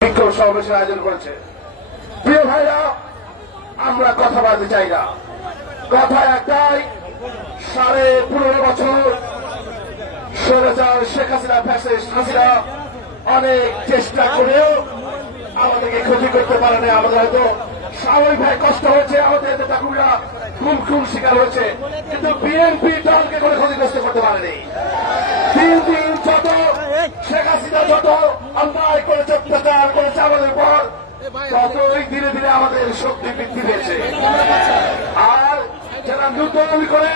বিক্ষোভ সমাবেশের আয়োজন করেছে। প্রিয় ভাইরা, আমরা কথা বলতে চাই না, কথা একটাই, 15.5 বছর স্বৈরাচার শেখ হাসিনা ফ্যাসিস্ট হাসিনা অনেক চেষ্টা করেও আমাদেরকে ক্ষতি করতে পারে না। আমাদের হয়তো স্বাভাবিকভাবে কষ্ট হয়েছে, আমাদের নেতাকর্মীরা খুন শিকার হয়েছে, কিন্তু বিএনপি দলকে কোনো ক্ষতিগ্রস্ত করতে পারেনি। দিন যত শেখ হাসিনা যত অন্যায় করেছে, অত্যাচার করেছে আমাদের উপর, ততই ধীরে ধীরে আমাদের শক্তি বৃদ্ধি পেয়েছে। আর যারা নতুন করে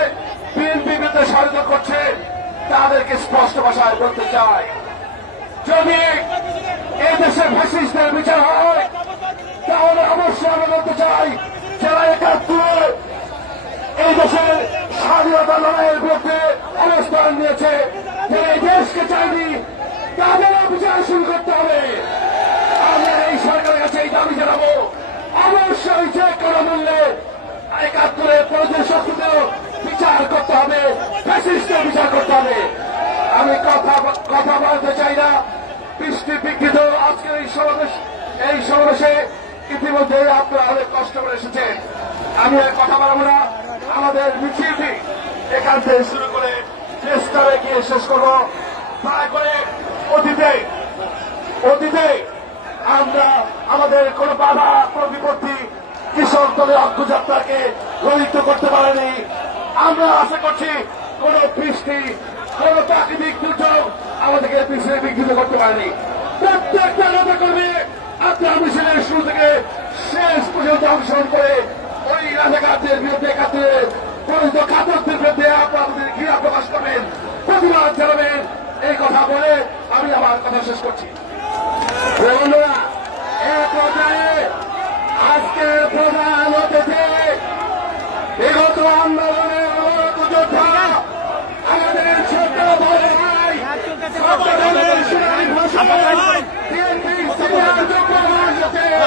বিএনপি বিরুদ্ধে ষড়যন্ত্র করছে, তাদেরকে স্পষ্ট ভাষায় বলতে চাই, যদি এই দেশের ফ্যাসিস্টদের বিচার হয়, তাহলে অবশ্যই আমরা বলতে চাই, যারা ৭১ এই দেশের স্বাধীনতা লড়াইয়ের বিরুদ্ধে অবস্থান নিয়েছে, যারা এই দেশকে চাইনি, তাদেরও বিচার শুরু করতে হবে। আমরা এই সরকারের কাছে এই দাবি জানাবো, অবশ্যই যে কোনো মূল্যে ৭১ পরদের শত্রুদেরও বিচার করতে হবে, ফ্যাসিস্টের বিচার করতে হবে। আমি কথা বলতে চাই না, বৃষ্টি বিঘ্নিত আজকের এই সমাবেশে ইতিমধ্যে আপনারা অনেক কষ্ট করে এসেছেন। আমি আর কথা বলবো না, আমাদের মিছিলটি এখান থেকে শুরু করে স্তরে গিয়ে শেষ করব। দয়া করে অতীতে আমরা আমাদের কোন বাধা, কোন বিপত্তি কৃষক দলের অগ্রযাত্রাকে রহিত করতে পারেনি। আমরা আশা করছি কোন বৃষ্টি, কোন প্রাকৃতিক দুর্যোগ আমাদেরকে মিছিলে বিঘ্নিত করতে পারেনি। প্রত্যেকটা নেতা কর্মী আপনার মিছিলের শুরু থেকে শেষ পর্যন্ত অংশগ্রহণ করে ওই রাজাকারদের বিরুদ্ধে, ঘাতকদের বিরুদ্ধে আপনাদের ঘৃণা প্রকাশ করবেন, প্রতিবাদ জানাবেন। এই কথা বলে আমি আমার কথা শেষ করছি। বন্ধুরা, এই পর্যায়ে আজকের প্রধান অতিথি বিগত আন্দোলনের অবরত যোদ্ধা আমাদের ছোট বড় ভাই বিএনপির সিনিয়র যুগ্ম মহাসচিব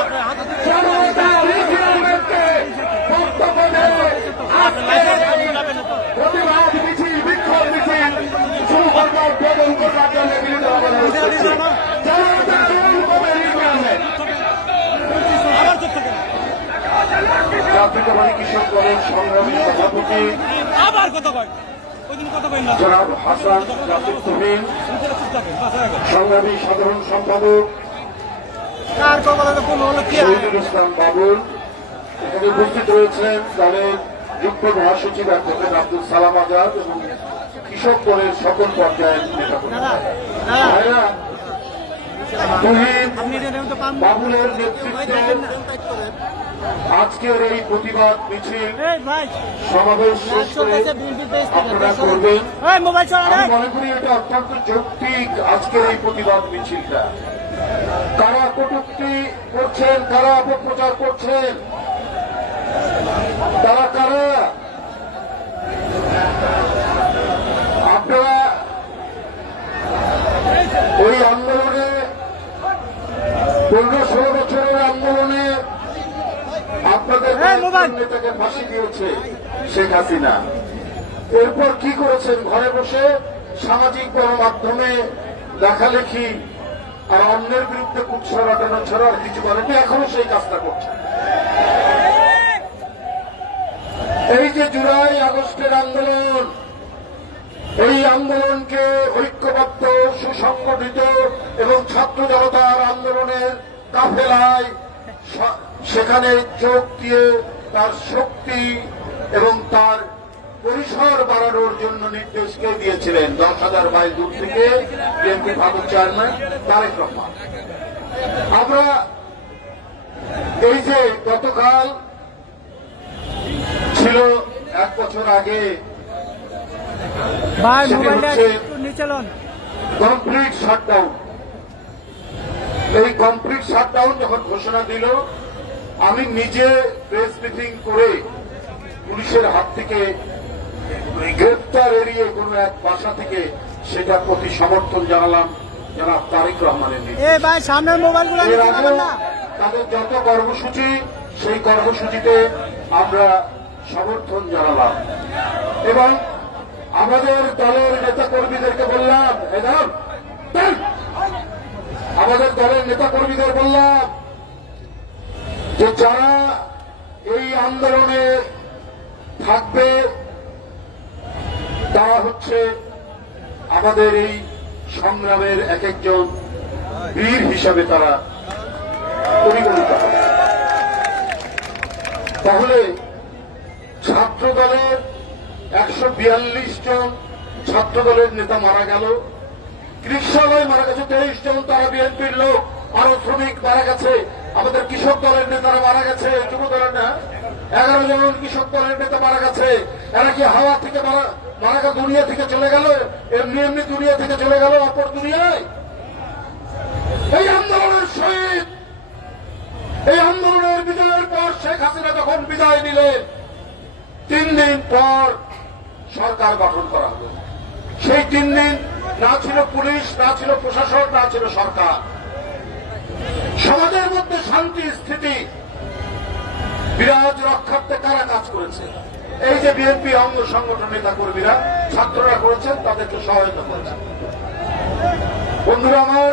জনতা রেজিমেন্টকে বক্তব্য দেয় প্রতিবাদ মিছিল, বিক্ষোভ মিছিল শুরু করবার প্রদান করার জন্য বিরোধী জাতীয়তাবাদী কৃষক দলের সংগ্রামী সভাপতি জনাব হাসান জাফর তুহিন, সংগ্রামী সাধারণ সম্পাদক শহীদুল ইসলাম বাবুল, এখানে উপস্থিত রয়েছেন দলের যুগ্ম মহাসচিব অ্যাডভোকেট আব্দুল সালাম আজাদ এবং কৃষক দলের সকল পর্যায়ের নেতাকর্মীরা। তুহিন বাবুলের নেতৃত্বে আজকের এই প্রতিবাদ মিছিল সমাবেশ শেষ করে আপনারা করবেন। আমি মনে করি এটা অত্যন্ত যৌক্তিক। আজকের এই প্রতিবাদ মিছিলটা কারা কটূক্তি করছেন, কারা অপপ্রচার করছেন, তারা কারা, আপনারা ওই আন্দোলনে 15-16 বছরের আন্দোলনে আপনাদের নেতাকে ফাঁসি দিয়েছে শেখ হাসিনা। এরপর কি করেছেন? ঘরে বসে সামাজিক গণমাধ্যমে লেখালেখি আর অন্যের বিরুদ্ধে কুৎসা রটানো ছাড়া আর কিছু করেনি। এখনো সেই কাজটা করছে। এই যে জুলাই আগস্টের আন্দোলন, এই আন্দোলনকে ঐক্যবদ্ধ, সুসংগঠিত এবং ছাত্র জনতার আন্দোলনের কাফেলায় সেখানে যোগ দিয়ে তার শক্তি এবং তার পরিসর বাড়ানোর জন্য নির্দেশ কে দিয়েছিলেন? 10,000 মাইল দূর থেকে বিএনপি ভারত চেয়ারম্যান তারেক রহমান। আমরা এই যে গতকাল ছিল 1 বছর আগে, কমপ্লিট শাটডাউন। এই কমপ্লিট শাটডাউন যখন ঘোষণা দিল, আমি নিজে প্রেস মিটিং করে পুলিশের হাত থেকে গ্রেপ্তার এড়িয়ে কোন এক বাসা থেকে সেটার প্রতি সমর্থন জানালাম জনাব তারেক রহমানের। তাদের যত কর্মসূচি, সেই কর্মসূচিতে আমরা সমর্থন জানালাম এবং আমাদের দলের নেতা কর্মীদেরকে বললাম, আমাদের দলের নেতাকর্মীদের বললাম যে যারা এই আন্দোলনে থাকবে তারা হচ্ছে আমাদের এই সংগ্রামের এক একজন বীর হিসাবে তারা পরিগণিত হবে। তাহলে ছাত্র দলের 142 জন ছাত্র দলের নেতা মারা গেল, কৃষকালয় মারা গেছে 23 জন, তারা বিএনপির লোক, আরো শ্রমিক মারা গেছে, আমাদের কৃষক দলের নেতারা মারা গেছে, যুব দলের না 11 জন কৃষক দলের নেতা মারা গেছে। এরা কি হাওয়া থেকে মারা গেল, দুনিয়া থেকে চলে গেল, এমনি এমনি দুনিয়া থেকে চলে গেল অপর দুনিয়ায়? এই আন্দোলনের শহীদ, এই আন্দোলনের বিজয়ের পর শেখ হাসিনা যখন বিদায় নিলেন 3 দিন পর সরকার গঠন করা হল। সেই 3 দিন না ছিল পুলিশ, না ছিল প্রশাসন, না ছিল সরকার। সমাজের মধ্যে শান্তি স্থিতি বিরাজ রক্ষার্থে কারা কাজ করেছে? এই যে বিএনপি অঙ্গ সংগঠন নেতা কর্মীরা, ছাত্ররা করেছেন, তাদেরকে সহায়তা করেছেন। বন্ধুরা আমার,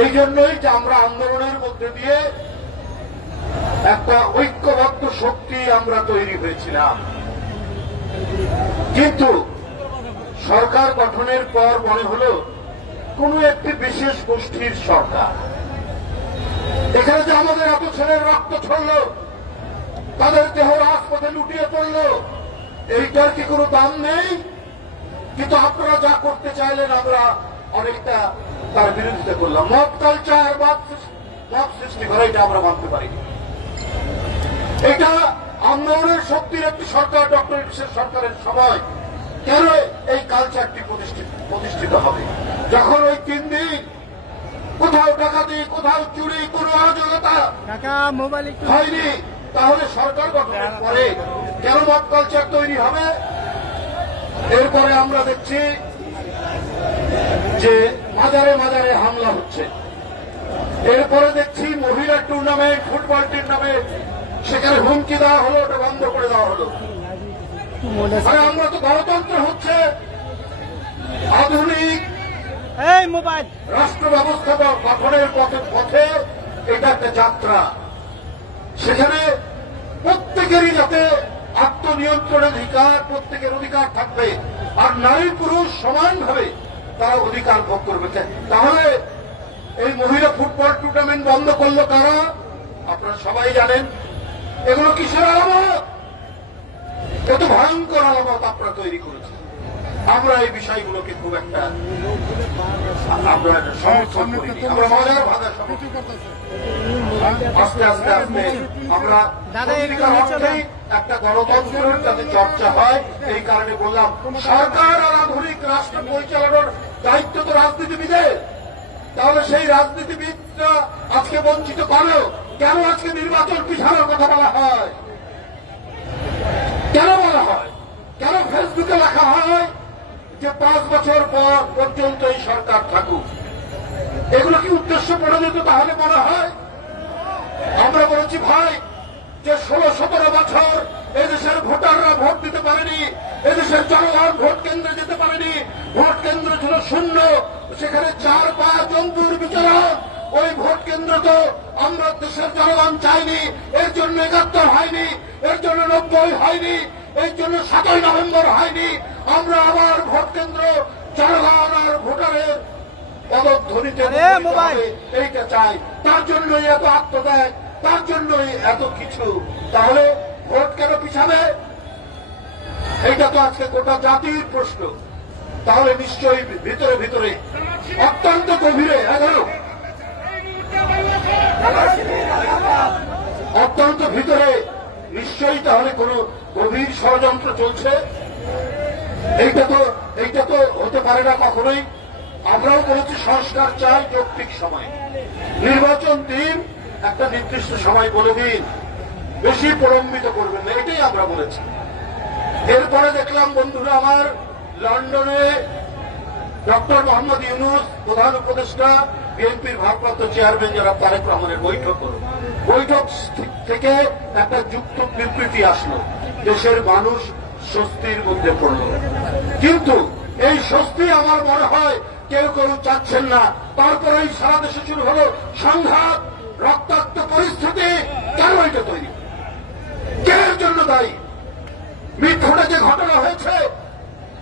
এই জন্যই যে আমরা আন্দোলনের মধ্যে দিয়ে একটা ঐক্যবদ্ধ শক্তি আমরা তৈরি হয়েছিলাম। কিন্তু সরকার গঠনের পর মনে হল কোন একটি বিশেষ গোষ্ঠীর সরকার। এখানে যে আমাদের এত ছেলের রক্ত ছড়ল, তাদের দেহ রাজপথে লুটিয়ে পড়ল, এইটার কি কোনো দাম নেই? কিন্তু আপনারা যা করতে চাইলেন আমরা অনেকটা তার বিরোধিতা করলাম। মব কালচার, মব সৃষ্টি করা, এটা আমরা মানতে পারিনি। এটা আন্দোলনের শক্তির একটি সরকার, ডক্টর ইউনূসের সরকারের সময় কেন এই কালচারটি প্রতিষ্ঠিত হবে? যখন ওই 3 দিন কোথাও ডাকাতি, কোথাও চুরি, কোনো অরাজকতা হয়নি, তাহলে সরকার গঠনের পরে কেন মব কালচার তৈরি হবে? এরপরে আমরা দেখছি যে মাজারে মাজারে হামলা হচ্ছে। এরপরে দেখছি মহিলা টুর্নামেন্ট, ফুটবল টুর্নামেন্ট, সেখানে হুমকি দেওয়া হলো, ওটা বন্ধ করে দেওয়া হলো। আরে আমরা তো গণতন্ত্র হচ্ছে আধুনিক রাষ্ট্র ব্যবস্থা গঠনের পথে এটা একটা যাত্রা। সেখানে প্রত্যেকেরই যাতে আত্মনিয়ন্ত্রণের অধিকার, প্রত্যেকের অধিকার থাকবে, আর নারী পুরুষ সমানভাবে তারা অধিকার ভোগ করবে। তাহলে এই মহিলা ফুটবল টুর্নামেন্ট বন্ধ করলো কারা? আপনারা সবাই জানেন। এগুলো কিসের আলামত? এত ভয়ঙ্কর আলামত আপনারা তৈরি করেছেন। আমরা এই বিষয়গুলোকে খুব একটা আমরা সমর্থন করিনি। আমরা মজার ভাষা সমর্থন করতেছি। আস্তে আস্তে আস্তে আমরা সত্যিকার অর্থেই একটা গণতন্ত্রের যাতে চর্চা হয়, এই কারণে বললাম সরকার আর আধুনিক রাষ্ট্র পরিচালনার দায়িত্ব তো রাজনীতিবিদের। তাহলে সেই রাজনীতিবিদরা আজকে বঞ্চিত করলো কেন? আজকে নির্বাচন পিছানোর কথা বলা হয় কেন? বলা হয় কেন? ফেসবুকে লেখা হয় যে 5 বছর পর পর্যন্ত এই সরকার থাকুক। এগুলো কি উদ্দেশ্য প্রণোদিত? তাহলে মনে হয় আমরা বলেছি ভাই যে 16-17 বছর এদেশের ভোটাররা ভোট দিতে পারেনি, এদেশের জনগণ ভোট কেন্দ্রে যেতে পারেনি, ভোট কেন্দ্র ছিল শূন্য, সেখানে 4 পা জন্তুর বিচরণ। ওই ভোট কেন্দ্র তো আমরা দেশের জনগণ চাইনি, এর জন্য 71 হয়নি, এর জন্য 90 হয়নি, এর জন্য 7ই নভেম্বর হয়নি। আমরা আবার ভোট কেন্দ্র জনগণ আর ভোটারের পদধ্বনিতে এইটা চাই। তার জন্যই এত আত্মত্যাগ, তার জন্যই এত কিছু। তাহলে ভোট কেন পিছাবে? এইটা তো আজকে গোটা জাতির প্রশ্ন। তাহলে নিশ্চয়ই ভিতরে ভিতরে অত্যন্ত গভীরে অত্যন্ত ভিতরে নিশ্চয়ই তাহলে কোন গভীর ষড়যন্ত্র চলছে। এইটা তো হতে পারে না কখনোই। আমরাও বলেছি সংস্কার চাই যৌক্তিক সময়, নির্বাচন দিন, একটা নির্দিষ্ট সময় বলে দিন, বেশি প্রলম্বিত করবেন না, এটাই আমরা বলেছি। এরপরে দেখলাম বন্ধুরা আমার, লন্ডনে ডক্টর মোহাম্মদ ইউনূস প্রধান উপদেষ্টা, বিএনপির ভারপ্রাপ্ত চেয়ারম্যান জনাব তারেক রহমানের বৈঠক থেকে একটা যুক্ত বিবৃতি আসলো, দেশের মানুষ স্বস্তির মধ্যে পড়ল। কিন্তু এই স্বস্তি আমার মনে হয় কেউ কেউ চাচ্ছেন না। তারপরেই সারা দেশে শুরু হলো সংঘাত, রক্তাক্ত পরিস্থিতি। কেন এটা তৈরি? কে এর জন্য দায়ী? মিটফোর্ডে যে ঘটনা হয়েছে,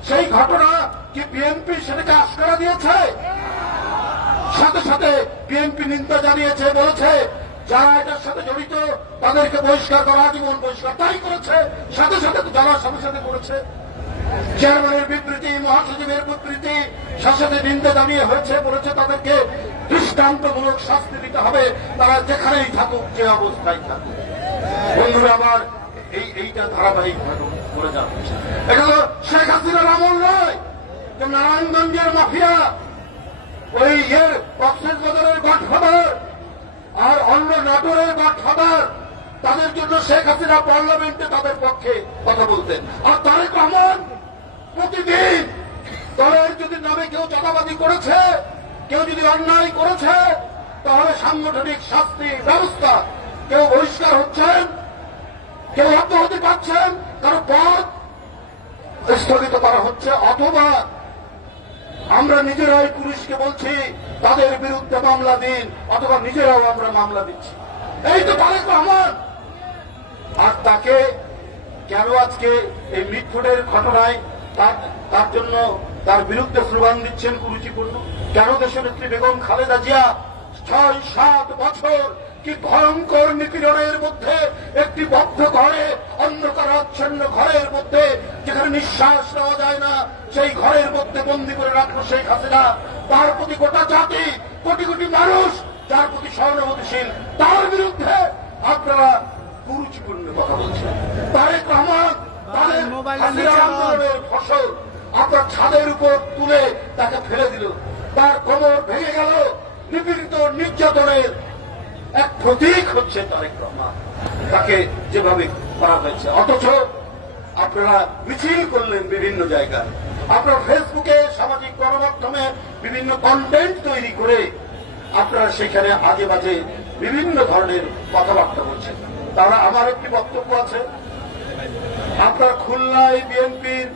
সেই ঘটনা কি বিএনপি সেটাকে আস্কারা দিয়েছে? সাথে সাথে বিএনপি নিন্দা জানিয়েছে, বলেছে যারা এটার সাথে জড়িত তাদেরকে বহিষ্কার করা, আজীবন বহিষ্কার। তাই করেছে, সাথে সাথে যারা সাথে সাথে করেছে। চেয়ারম্যানের বিবৃতি, মহাসচিবের বিবৃতি সাথে সাথে নিন্দা জানিয়ে হয়েছে, বলেছে তাদেরকে দৃষ্টান্তমূলক শাস্তি দিতে হবে, তারা যেখানেই থাকুক, যে অবস্থায় থাকুক। বন্ধুরা আমার, এইটা ধারাবাহিক করে যাচ্ছে। এটা হল শেখ হাসিনার আমল নয়, যে নারায়ণগঞ্জের মাফিয়া, ওই কক্সবাজারের গডফাদার আর অন্য নাটোরের গডফাদার, তাদের জন্য শেখ হাসিনা পার্লামেন্টে তাদের পক্ষে কথা বলতেন। আর তারেক রহমান প্রতিদিন দলের যদি নামে কেউ চাঁদাবাজি করেছে, কেউ যদি অন্যায় করেছে, তাহলে সাংগঠনিক শাস্তি ব্যবস্থা, কেউ বহিষ্কার হচ্ছেন, কেউ আত্মহতি পাচ্ছেন, কারো পদ স্থগিত করা হচ্ছে, অথবা আমরা নিজেরাই পুলিশকে বলছি তাদের বিরুদ্ধে মামলা দিন, অথবা নিজেরাও আমরা মামলা দিচ্ছি। এই তো তারেক রহমান। আর তাকে কেন আজকে এই মিটফোর্ডের ঘটনায় তার জন্য তার বিরুদ্ধে স্লোগান দিচ্ছেন কুরুচিপূর্ণ? কেন দেশনেত্রী বেগম খালেদা জিয়া ৬-৭ বছর কি ভয়ঙ্কর নিপীড়নের মধ্যে, একটি বদ্ধ ঘরে, অন্ধকারাচ্ছন্ন ঘরের মধ্যে, যেখানে নিঃশ্বাস নেওয়া যায় না, সেই ঘরের মধ্যে বন্দী করে রাখলো শেখ হাসিনা। তার প্রতি গোটা জাতি, কোটি কোটি মানুষ যার প্রতি সহানুভূতিশীল, তার বিরুদ্ধে আপনারা কুরুচিপূর্ণ কথা বলছেন। তারেক রহমান তাদের আন্দোলনের ফসল আপনার ছাদের উপর তুলে তাকে ফেলে দিল, তার কোমর ভেঙে গেল। নিপীড়িত নির্যাতনের এক প্রতীক হচ্ছে তারেক রহমান, তাকে যেভাবে করা হয়েছে। অথচ আপনারা মিছিল করলেন বিভিন্ন জায়গায়, আপনার ফেসবুকে, সামাজিক গণমাধ্যমে বিভিন্ন কন্টেন্ট তৈরি করে আপনারা সেখানে আজে বাজে বিভিন্ন ধরনের কথাবার্তা বলছেন। তারা আমার একটি বক্তব্য আছে, আপনার খুলনায় বিএনপির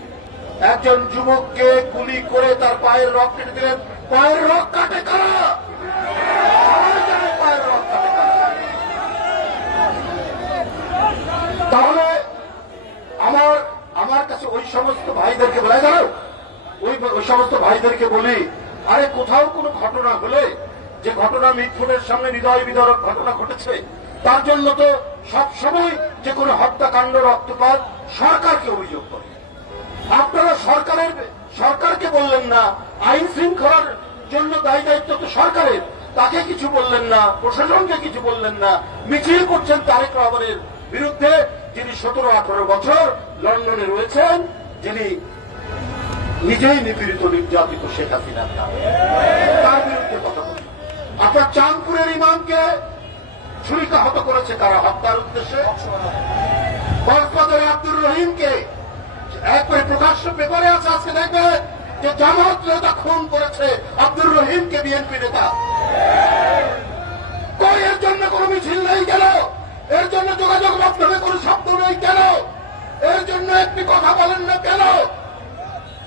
একজন যুবককে গুলি করে তার পায়ের রক কেটে দিলেন। পায়ের রক কাটে কারা? পায়ের রক কাটে কারা? তাহলে আমার কাছে ওই সমস্ত ভাইদেরকে বলে গেল, ওই সমস্ত ভাইদেরকে বলি, আরে কোথাও কোনো ঘটনা হলে, যে ঘটনা মিটফোর্ডের সামনে হৃদয় বিদারক ঘটনা ঘটেছে, তার জন্য তো সবসময় যে কোনো হত্যাকাণ্ড, রক্তপাত সরকারকে অভিযোগ করে। আপনারা সরকারকে বললেন না, আইন শৃঙ্খলার জন্য দায়ী দায়িত্ব তো সরকারের, তাকে কিছু বললেন না, প্রশাসনকে কিছু বললেন না। মিছিল করছেন তারেক রহমানের বিরুদ্ধে, যিনি 17-18 বছর লন্ডনে রয়েছেন, যিনি নিজেই নিপীড়িত নির্যাতিত শেখ হাসিনা, তার বিরুদ্ধে কথা বলছেন। আপনার চাঁদপুরের ইমামকে ছুরিকাহত করেছে কারা? হত্যার উদ্দেশ্যে। কক্সবাজারে আব্দুর রহিমকে একবারে প্রকাশ্য পেপারে আছে, আজকে দেখবেন যে জামাত নেতা খুন করেছে আব্দুর রহিমকে, বিএনপি নেতা। কই এর জন্য কোন মিছিল নেই কেন? এর জন্য যোগাযোগ মাধ্যমে কোন শব্দ নেই কেন? এর জন্য একটি কথা বলেন না কেন?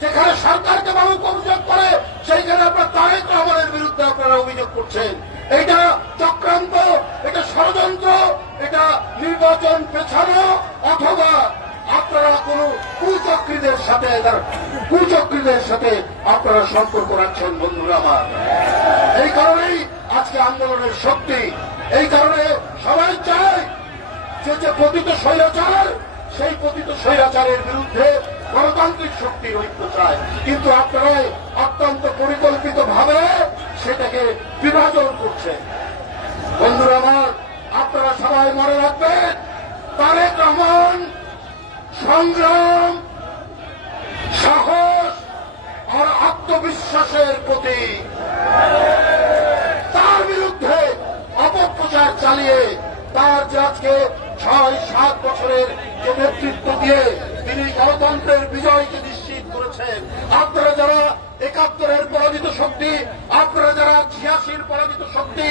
যেখানে সরকারকে মানুষ অভিযোগ করে, সেইখানে আপনার তারেক রহমানের বিরুদ্ধে আপনারা অভিযোগ করছেন। এটা চক্রান্ত, এটা ষড়যন্ত্র, এটা নির্বাচন পেছানো, অথবা আপনারা কোন কুচক্রীদের সাথে আপনারা সম্পর্ক রাখছেন। বন্ধুরা আমার, এই কারণেই আজকে আন্দোলনের শক্তি। এই কারণে সবাই চায় যে পতিত স্বৈরাচার, সেই পতিত স্বৈরাচারের বিরুদ্ধে গণতান্ত্রিক শক্তির ঐক্য চায়। কিন্তু আপনারা অত্যন্ত পরিকল্পিতভাবে সেটাকে বিভাজন করছে। বন্ধুরা আমার, আপনারা সবাই মনে রাখবেন, তারেক রহমান সংগ্রাম, সাহস আর আত্মবিশ্বাসের প্রতীক। তার বিরুদ্ধে অপপ্রচার চালিয়ে তার যে আজকে 6-7 বছরের যে নেতৃত্ব দিয়ে তিনি গণতন্ত্রের বিজয়কে নিশ্চিত করেছেন। আপনারা যারা 71-এর পরাজিত শক্তি, আপনারা যারা 86-র পরাজিত শক্তি,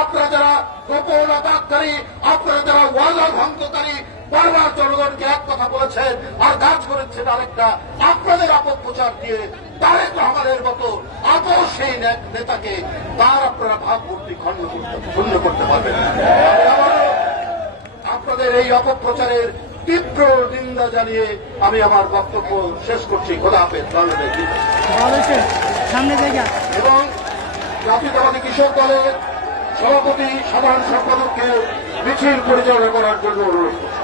আপনারা যারা গোপন আঘাতকারী, আপনারা যারা ওয়াদা ভঙ্গকারী, বারবার জনগণকে এক কথা বলেছেন আর কাজ করেছেন আরেকটা। আপনাদের অপপ্রচার দিয়ে তারেক রহমানের মতো আপসহীন এক নেতাকে তার আপনারা ভাবমূর্তি শূন্য করতে পারবেন। আপনাদের এই অপপ্রচারের তীব্র নিন্দা জানিয়ে আমি আমার বক্তব্য শেষ করছি। খোদা হাফেজ। এবং জাতীয়তাবাদী কৃষক দলের সভাপতি সাধারণ সম্পাদককে মিছিল পরিচালনা করার জন্য অনুরোধ করছি।